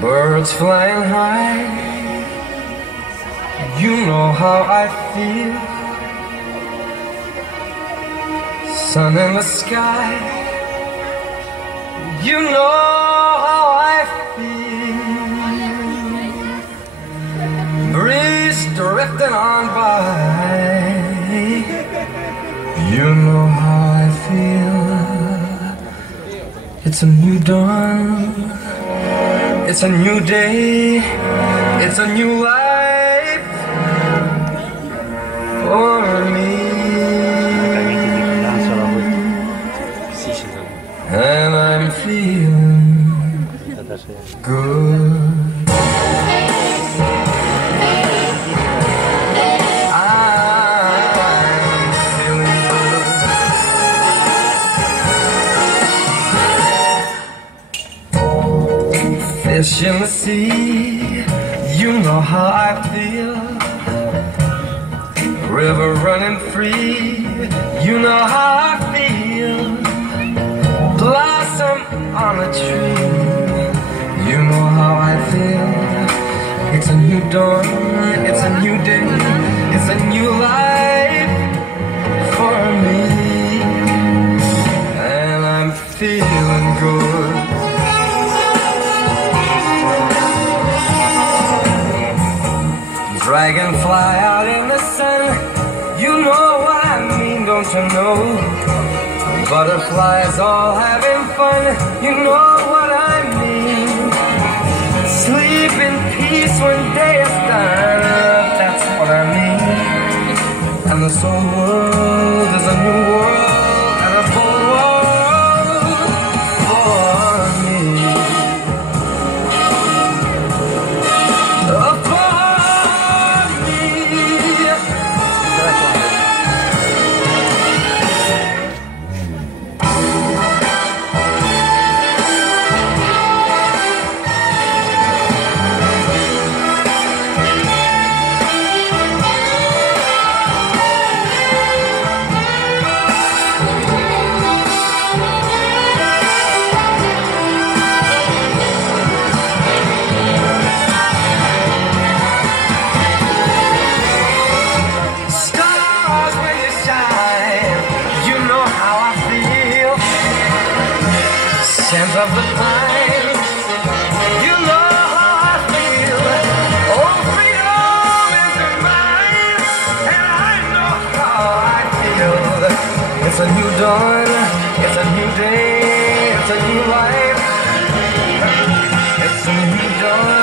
Birds flying high, you know how I feel. Sun in the sky, you know how I feel. Breeze drifting on by, you know how I feel. It's a new dawn, it's a new day, it's a new life for me. And I'm feeling good. Fish in the sea, you know how I feel. River running free, you know how I feel. Blossom on a tree, you know how I feel. It's a new dawn, it's a new day, it's a new life for me. And I'm feeling good. Dragonfly out in the sun, you know what I mean, don't you know? Butterflies all having fun, you know what I mean. Sleep in peace when day is done, that's what I mean. And this whole world is a new world and a bold world for me. Scent of the pine, you know how I feel. Oh, freedom is mine, and I know how I feel. It's a new dawn, it's a new day, it's a new life. It's a new dawn.